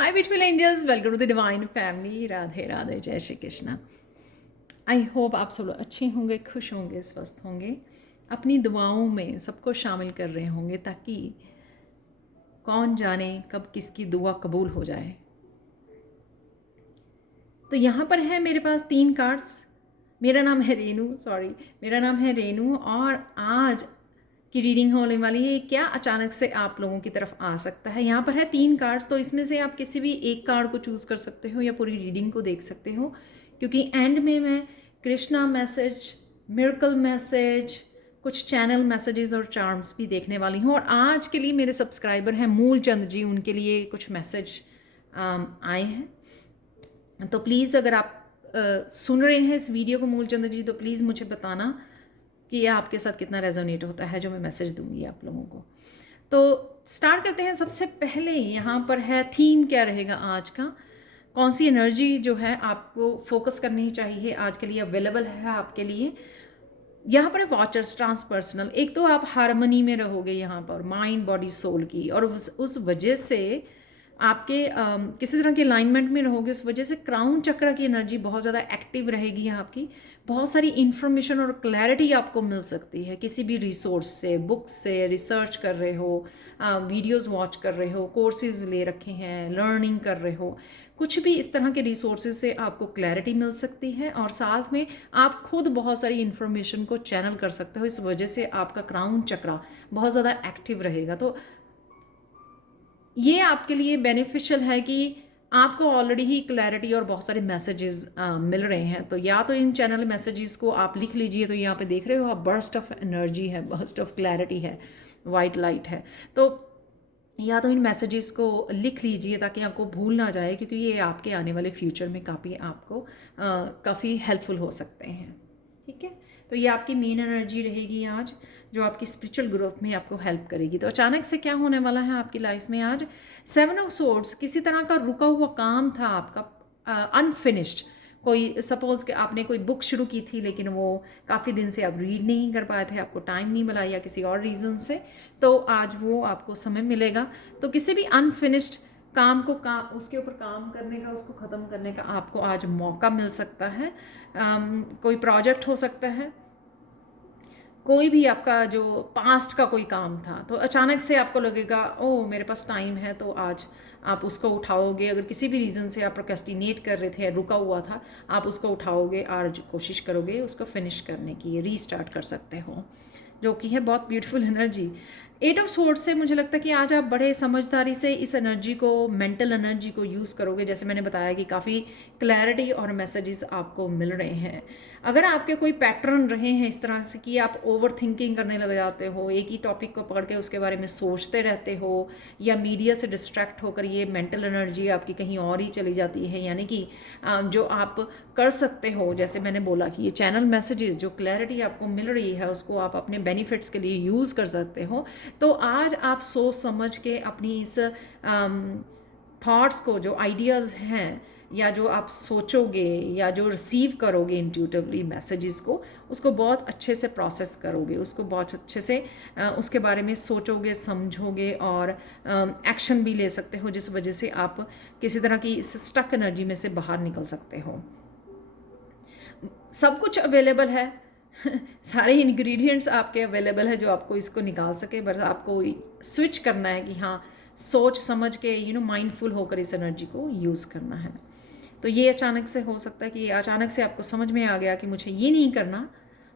Hi beautiful angels, welcome to the divine family. Radhe Radhe, जय Shri Krishna. I hope आप सब लोग अच्छे होंगे, खुश होंगे, स्वस्थ होंगे, अपनी दुआओं में सबको शामिल कर रहे होंगे ताकि कौन जाने कब किसकी दुआ कबूल हो जाए। तो यहाँ पर है मेरे पास 3 कार्ड्स। मेरा नाम है रेनू, सॉरी, मेरा नाम है रेनू और आज की रीडिंग होने वाली है। क्या अचानक से आप लोगों की तरफ आ सकता है। यहाँ पर है 3 कार्ड्स, तो इसमें से आप किसी भी एक कार्ड को चूज़ कर सकते हो या पूरी रीडिंग को देख सकते हो, क्योंकि एंड में मैं कृष्णा मैसेज, मिरेकल मैसेज, कुछ चैनल मैसेजेस और चार्म्स भी देखने वाली हूँ। और आज के लिए मेरे सब्सक्राइबर हैं मूल चंद जी, उनके लिए कुछ मैसेज आए हैं। तो प्लीज़ अगर आप सुन रहे हैं इस वीडियो को मूलचंद जी, तो प्लीज़ मुझे बताना कि ये आपके साथ कितना रेजोनेट होता है जो मैं मैसेज दूंगी आप लोगों को। तो स्टार्ट करते हैं। सबसे पहले यहाँ पर है थीम क्या रहेगा आज का, कौन सी एनर्जी जो है आपको फोकस करनी चाहिए आज के लिए अवेलेबल है आपके लिए। यहाँ पर है वॉचर्स ट्रांसपर्सनल। एक तो आप हारमनी में रहोगे यहाँ पर माइंड बॉडी सोल की, और उस वजह से आपके किसी तरह के अलाइनमेंट में रहोगे, उस वजह से क्राउन चक्र की एनर्जी बहुत ज़्यादा एक्टिव रहेगी आपकी। बहुत सारी इन्फॉर्मेशन और क्लैरिटी आपको मिल सकती है किसी भी रिसोर्स से, बुक से, रिसर्च कर रहे हो, वीडियोस वॉच कर रहे हो, कोर्सेज ले रखे हैं, लर्निंग कर रहे हो, कुछ भी इस तरह के रिसोर्सेज से आपको क्लैरिटी मिल सकती है। और साथ में आप खुद बहुत सारी इन्फॉर्मेशन को चैनल कर सकते हो, इस वजह से आपका क्राउन चक्र बहुत ज़्यादा एक्टिव रहेगा। तो ये आपके लिए बेनिफिशियल है कि आपको ऑलरेडी ही क्लैरिटी और बहुत सारे मैसेजेस मिल रहे हैं। तो या तो इन चैनल मैसेजेस को आप लिख लीजिए, तो यहाँ पे देख रहे हो आप, बर्स्ट ऑफ एनर्जी है, बर्स्ट ऑफ क्लैरिटी है, वाइट लाइट है। तो या तो इन मैसेजेस को लिख लीजिए ताकि आपको भूल ना जाए, क्योंकि ये आपके आने वाले फ्यूचर में काफ़ी हेल्पफुल हो सकते हैं। ठीक है, तो ये आपकी मेन एनर्जी रहेगी आज, जो आपकी स्पिरिचुअल ग्रोथ में आपको हेल्प करेगी। तो अचानक से क्या होने वाला है आपकी लाइफ में आज, 7 ऑफ सोर्ड्स, किसी तरह का रुका हुआ काम था आपका, अनफिनिश्ड। कोई सपोज कि आपने कोई बुक शुरू की थी लेकिन वो काफ़ी दिन से आप रीड नहीं कर पाए थे, आपको टाइम नहीं मिला या किसी और रीज़न से, तो आज वो आपको समय मिलेगा। तो किसी भी अनफिनिश्ड काम को उसके ऊपर काम करने का, उसको ख़त्म करने का आपको आज मौका मिल सकता है। कोई प्रोजेक्ट हो सकता है, कोई भी आपका जो पास्ट का कोई काम था, तो अचानक से आपको लगेगा ओह मेरे पास टाइम है, तो आज आप उसको उठाओगे। अगर किसी भी रीज़न से आप प्रोक्रेस्टिनेट कर रहे थे, रुका हुआ था, आप उसको उठाओगे और कोशिश करोगे उसको फिनिश करने की, रीस्टार्ट कर सकते हो, जो कि है बहुत ब्यूटीफुल एनर्जी। 8 ऑफ सोर्ड्स से मुझे लगता है कि आज आप बड़े समझदारी से इस एनर्जी को, मेंटल एनर्जी को यूज़ करोगे। जैसे मैंने बताया कि काफ़ी क्लैरिटी और मैसेजेस आपको मिल रहे हैं। अगर आपके कोई पैटर्न रहे हैं इस तरह से कि आप ओवर थिंकिंग करने लग जाते हो, एक ही टॉपिक को पकड़ के उसके बारे में सोचते रहते हो, या मीडिया से डिस्ट्रैक्ट होकर ये मेंटल एनर्जी आपकी कहीं और ही चली जाती है, यानी कि जो आप कर सकते हो, जैसे मैंने बोला कि ये चैनल मैसेजेस, जो क्लैरिटी आपको मिल रही है उसको आप अपने बेनिफिट्स के लिए यूज़ कर सकते हो। तो आज आप सोच समझ के अपनी इस थॉट्स को, जो आइडियाज़ हैं या जो आप सोचोगे या जो रिसीव करोगे इंट्यूटिवली मैसेजेस को, उसको बहुत अच्छे से प्रोसेस करोगे, उसको बहुत अच्छे से उसके बारे में सोचोगे, समझोगे और एक्शन भी ले सकते हो, जिस वजह से आप किसी तरह की इस स्टक एनर्जी में से बाहर निकल सकते हो। सब कुछ अवेलेबल है सारे इंग्रेडिएंट्स आपके अवेलेबल है जो आपको इसको निकाल सके, बस आपको स्विच करना है कि हाँ, सोच समझ के माइंडफुल होकर इस एनर्जी को यूज़ करना है। तो ये अचानक से हो सकता है कि अचानक से आपको समझ में आ गया कि मुझे ये नहीं करना,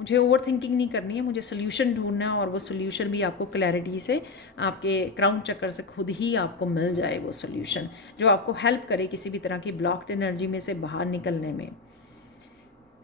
मुझे ओवर थिंकिंग नहीं करनी है, मुझे सोल्यूशन ढूंढना है, और वो सोल्यूशन भी आपको क्लैरिटी से आपके क्राउन चक्कर से खुद ही आपको मिल जाए, वो सोल्यूशन जो आपको हेल्प करे किसी भी तरह की ब्लॉक्ड एनर्जी में से बाहर निकलने में।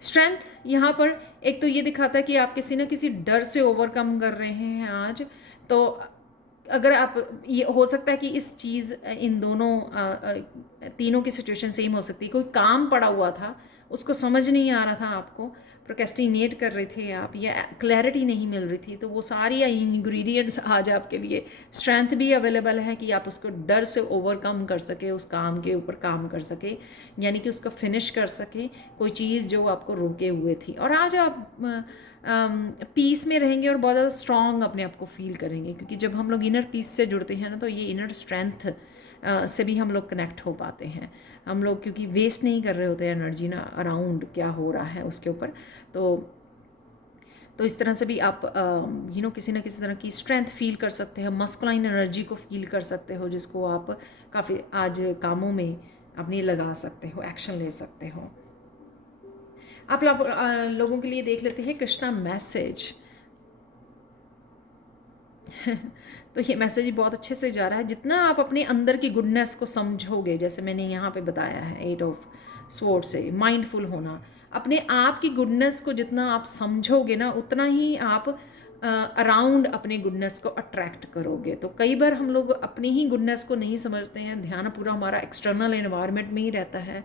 स्ट्रेंथ यहाँ पर एक तो ये दिखाता है कि आप किसी न किसी डर से ओवरकम कर रहे हैं आज। तो अगर आप, ये हो सकता है कि इस चीज़, इन दोनों तीनों की सिचुएशन सेम हो सकती है। कोई काम पड़ा हुआ था, उसको समझ नहीं आ रहा था, आपको प्रोक्रेस्टिनेट कर रहे थे आप, या क्लैरिटी नहीं मिल रही थी, तो वो सारी इंग्रेडिएंट्स आज आपके लिए, स्ट्रेंथ भी अवेलेबल है कि आप उसको डर से ओवरकम कर सके, उस काम के ऊपर काम कर सके, यानी कि उसको फिनिश कर सके, कोई चीज़ जो आपको रोके हुए थी। और आज आप पीस में रहेंगे और बहुत ज़्यादा स्ट्रॉन्ग अपने आप को फील करेंगे, क्योंकि जब हम लोग इनर पीस से जुड़ते हैं ना, तो ये इनर स्ट्रेंथ से भी हम लोग कनेक्ट हो पाते हैं। हम लोग क्योंकि वेस्ट नहीं कर रहे होते एनर्जी ना अराउंड क्या हो रहा है उसके ऊपर। तो इस तरह से भी आप किसी ना किसी तरह की स्ट्रेंथ फील कर सकते हो, मस्कुलाइन एनर्जी को फील कर सकते हो, जिसको आप काफ़ी आज कामों में अपनी लगा सकते हो, एक्शन ले सकते हो। आप लोगों के लिए देख लेते हैं कृष्णा मैसेज। तो ये मैसेज बहुत अच्छे से जा रहा है। जितना आप अपने अंदर की गुडनेस को समझोगे, जैसे मैंने यहाँ पे बताया है 8 ऑफ स्वॉर्ड से माइंडफुल होना, अपने आप की गुडनेस को जितना आप समझोगे ना, उतना ही आप अराउंड अपने गुडनेस को अट्रैक्ट करोगे। तो कई बार हम लोग अपनी ही गुडनेस को नहीं समझते हैं, ध्यान पूरा हमारा एक्सटर्नल एनवायरनमेंट में ही रहता है,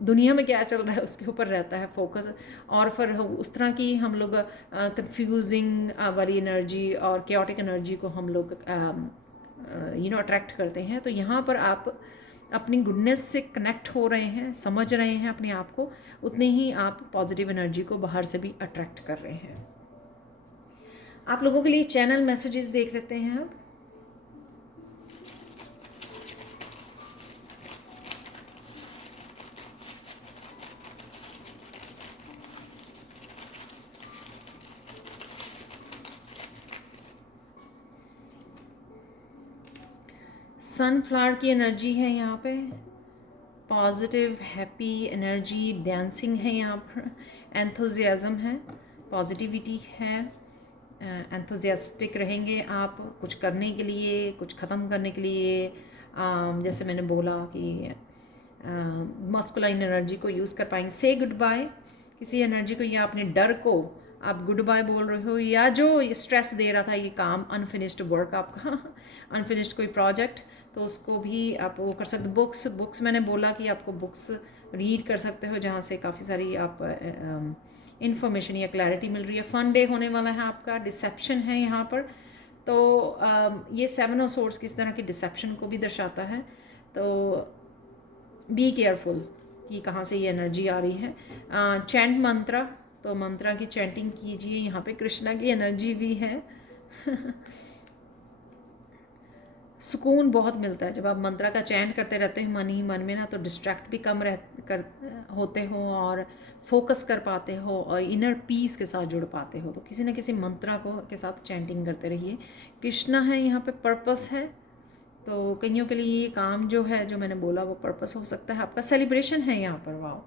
दुनिया में क्या चल रहा है उसके ऊपर रहता है फोकस, और फिर उस तरह की हम लोग कंफ्यूजिंग वाली एनर्जी और केओटिक एनर्जी को हम लोग अट्रैक्ट करते हैं। तो यहाँ पर आप अपनी गुडनेस से कनेक्ट हो रहे हैं, समझ रहे हैं अपने आप को, उतने ही आप पॉजिटिव एनर्जी को बाहर से भी अट्रैक्ट कर रहे हैं। आप लोगों के लिए चैनल मैसेजेस देख लेते हैं अब। सनफ्लावर की एनर्जी है यहाँ पे, पॉजिटिव हैप्पी एनर्जी, डांसिंग है यहाँ पर, एंथुजियाज़म है, पॉजिटिविटी है, एंथुजियास्टिक रहेंगे आप कुछ करने के लिए, कुछ ख़त्म करने के लिए। जैसे मैंने बोला कि मस्कुलाइन एनर्जी को यूज़ कर पाएंगे, से गुड बाय किसी एनर्जी को, या अपने डर को आप गुड बाय बोल रहे हो, या जो स्ट्रेस दे रहा था ये काम, अनफिनिश्ड वर्क आपका अनफिनिश्ड कोई प्रोजेक्ट, तो उसको भी आप वो कर सकते। बुक्स मैंने बोला कि आपको बुक्स रीड कर सकते हो, जहाँ से काफ़ी सारी आप इन्फॉर्मेशन या क्लैरिटी मिल रही है। फन डे होने वाला है आपका, डिसेप्शन है यहाँ पर, तो ये 7 ऑफ सोर्ड्स किस तरह की डिसेप्शन को भी दर्शाता है। तो बी केयरफुल कि कहाँ से ये एनर्जी आ रही है। चैंट मंत्रा, तो मंत्रा की चैंटिंग कीजिए, यहाँ पे कृष्णा की एनर्जी भी है सुकून बहुत मिलता है जब आप मंत्रा का चैंट करते रहते हो मन ही मन में ना, तो डिस्ट्रैक्ट भी कम होते हो और फोकस कर पाते हो और इनर पीस के साथ जुड़ पाते हो। तो किसी न किसी मंत्रा को के साथ चैंटिंग करते रहिए। कृष्णा है यहाँ पे, पर्पस है, तो कईयों के लिए ये काम जो है जो मैंने बोला वो पर्पस हो सकता है आपका। सेलिब्रेशन है यहाँ पर, वाओ,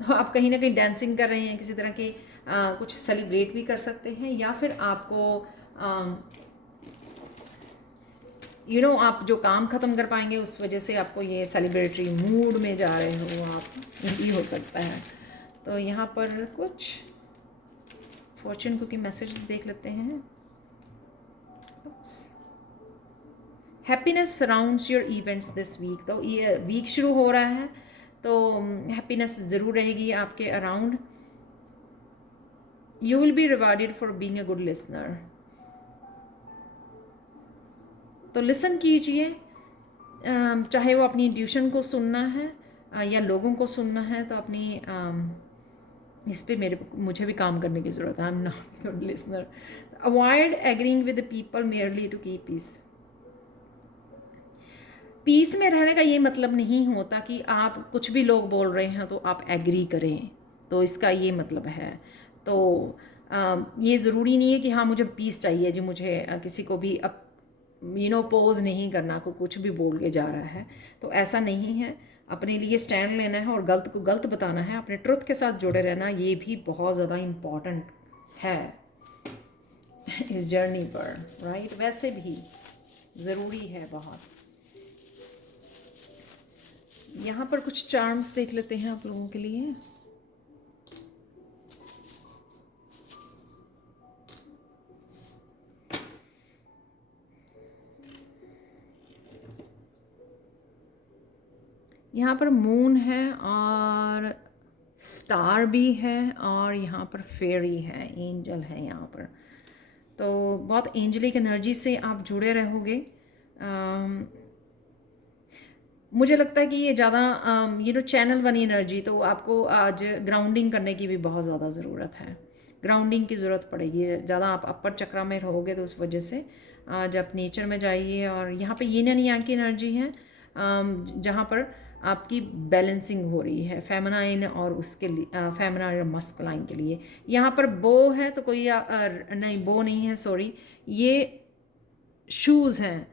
तो आप कहीं ना कहीं डांसिंग कर रहे हैं, किसी तरह के कुछ सेलिब्रेट भी कर सकते हैं, या फिर आपको आप जो काम ख़त्म कर पाएंगे उस वजह से आपको ये सेलिब्रेटरी मूड में जा रहे हो आप, ये हो सकता है। तो यहाँ पर कुछ फॉर्चून कुकी मैसेजेस देख लेते हैं। Happiness surrounds your events this week, तो ये वीक शुरू हो रहा है तो हैप्पीनेस ज़रूर रहेगी आपके around. You will be rewarded for being a good listener, तो लिसन कीजिए, चाहे वो अपनी ट्यूशन को सुनना है या लोगों को सुनना है, तो अपनी इस पर मुझे भी काम करने की ज़रूरत है। I am not good listener. Avoid agreeing with people merely to keep peace. Peace में रहने का ये मतलब नहीं होता कि आप कुछ भी लोग बोल रहे हैं तो आप एग्री करें, तो इसका ये मतलब है। तो ये ज़रूरी नहीं है कि हाँ मुझे पीस चाहिए जी, मुझे किसी को भी पोज नहीं करना को कुछ भी बोल के जा रहा है, तो ऐसा नहीं है। अपने लिए स्टैंड लेना है और गलत को गलत बताना है, अपने ट्रुथ के साथ जुड़े रहना, ये भी बहुत ज़्यादा इम्पॉर्टेंट है इस जर्नी पर, राइट। वैसे भी ज़रूरी है बहुत। यहाँ पर कुछ चार्म्स देख लेते हैं आप लोगों के लिए। यहाँ पर मून है और स्टार भी है और यहाँ पर फेरी है, एंजल है यहाँ पर। तो बहुत एंजलिक एनर्जी से आप जुड़े रहोगे। मुझे लगता है कि ये ज़्यादा चैनल बनी एनर्जी, तो आपको आज ग्राउंडिंग करने की भी बहुत ज़्यादा ज़रूरत है। ग्राउंडिंग की ज़रूरत पड़ेगी। ज़्यादा आप अपर चक्रा में रहोगे तो उस वजह से आज आप नेचर में जाइए। और यहाँ पे यिन एंड यांग की एनर्जी है, जहाँ पर आपकी बैलेंसिंग हो रही है फेमिनाइन और उसके लिए फेमिनाइन और मस्कुलाइन के लिए। यहाँ पर बो है तो कोई नहीं, बो नहीं है, सॉरी, ये शूज़ हैं,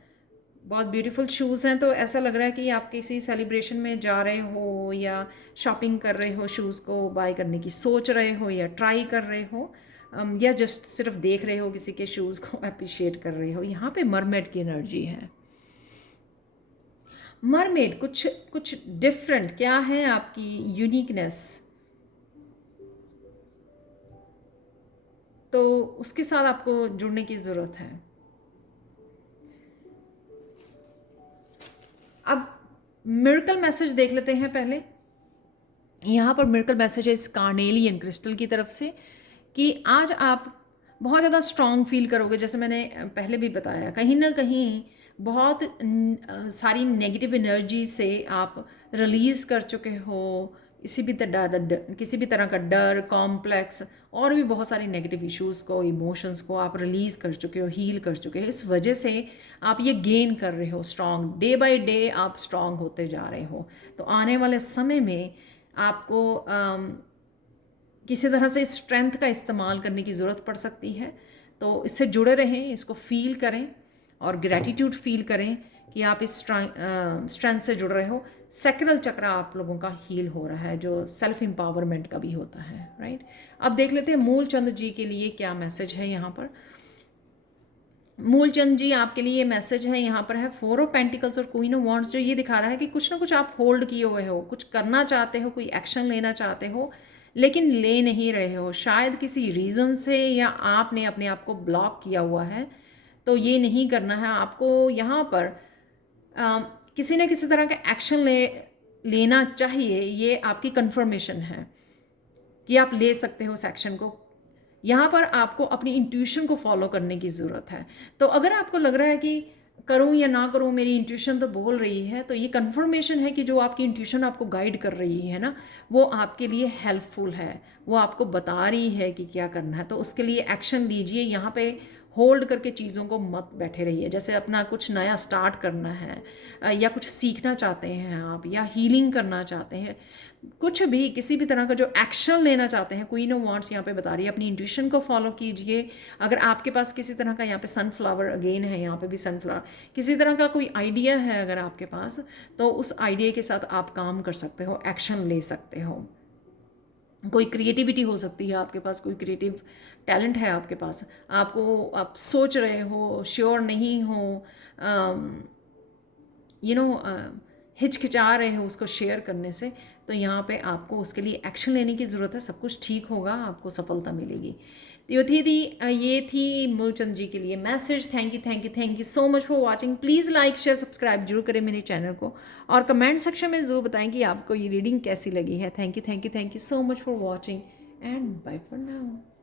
बहुत ब्यूटीफुल शूज़ हैं। तो ऐसा लग रहा है कि आप किसी सेलिब्रेशन में जा रहे हो या शॉपिंग कर रहे हो, शूज़ को बाय करने की सोच रहे हो या ट्राई कर रहे हो, या जस्ट सिर्फ देख रहे हो किसी के शूज़ को अप्रिशिएट कर रहे हो। यहाँ पे मरमेड की एनर्जी है। मरमेड कुछ कुछ डिफरेंट, क्या है आपकी यूनिकनेस, तो उसके साथ आपको जुड़ने की ज़रूरत है। अब मिरेकल मैसेज देख लेते हैं पहले। यहाँ पर मिरेकल मैसेज है इस कार्नेलियन क्रिस्टल की तरफ से कि आज आप बहुत ज़्यादा स्ट्रॉन्ग फील करोगे। जैसे मैंने पहले भी बताया, कहीं ना कहीं बहुत सारी नेगेटिव एनर्जी से आप रिलीज़ कर चुके हो। किसी भी तरह का डर, कॉम्प्लेक्स और भी बहुत सारे नेगेटिव इश्यूज़ को, इमोशंस को आप रिलीज़ कर चुके हो, हील कर चुके हो। इस वजह से आप ये गेन कर रहे हो, स्ट्रॉन्ग डे बाय डे आप स्ट्रॉन्ग होते जा रहे हो। तो आने वाले समय में आपको किसी तरह से स्ट्रेंथ का इस्तेमाल करने की ज़रूरत पड़ सकती है। तो इससे जुड़े रहें, इसको फील करें और ग्रैटिट्यूड फील करें कि आप इस स्ट्रेंथ से जुड़ रहे हो। सैक्रल चक्र आप लोगों का हील हो रहा है, जो सेल्फ एम्पावरमेंट का भी होता है, राइट। अब देख लेते हैं मूलचंद जी के लिए क्या मैसेज है यहाँ पर। मूलचंद जी आपके लिए मैसेज है यहाँ पर है 4 ऑफ पेंटिकल्स और क्वीन ऑफ वॉन्ड्स, जो ये दिखा रहा है कि कुछ ना कुछ आप होल्ड किए हुए हो, कुछ करना चाहते हो, कोई एक्शन लेना चाहते हो लेकिन ले नहीं रहे हो, शायद किसी रीज़न से, या आपने अपने आप को ब्लॉक किया हुआ है। तो ये नहीं करना है आपको। यहाँ पर किसी न किसी तरह का एक्शन लेना चाहिए। ये आपकी कंफर्मेशन है कि आप ले सकते हो उस एक्शन को। यहाँ पर आपको अपनी इंट्यूशन को फॉलो करने की ज़रूरत है। तो अगर आपको लग रहा है कि करूँ या ना करूँ, मेरी इंट्यूशन तो बोल रही है, तो ये कंफर्मेशन है कि जो आपकी इंट्यूशन आपको गाइड कर रही है ना, वो आपके लिए हेल्पफुल है, वो आपको बता रही है कि क्या करना है। तो उसके लिए एक्शन लीजिए। यहाँ पे होल्ड करके चीज़ों को मत बैठे रहिए। जैसे अपना कुछ नया स्टार्ट करना है, या कुछ सीखना चाहते हैं आप, या हीलिंग करना चाहते हैं, कुछ भी किसी भी तरह का जो एक्शन लेना चाहते हैं, क्वीन ऑफ वॉन्ड्स यहाँ पे बता रही है अपनी इंट्यूशन को फॉलो कीजिए। अगर आपके पास किसी तरह का, यहाँ पे सनफ्लावर अगेन है, यहाँ पे भी सनफ्लावर, किसी तरह का कोई आइडिया है अगर आपके पास, तो उस आइडिया के साथ आप काम कर सकते हो, एक्शन ले सकते हो। कोई क्रिएटिविटी हो सकती है आपके पास, कोई क्रिएटिव टैलेंट है आपके पास, आप सोच रहे हो, श्योर नहीं हो, हिचकिचा रहे हो उसको शेयर करने से, तो यहाँ पे आपको उसके लिए एक्शन लेने की ज़रूरत है। सब कुछ ठीक होगा, आपको सफलता मिलेगी। तो ये थी मूलचंद जी के लिए message. Thank you so much for watching. Please like share subscribe जरूर करें मेरे चैनल को, और कमेंट सेक्शन में ज़रूर बताएं कि आपको ये रीडिंग कैसी लगी है। Thank you so much for watching and bye for now.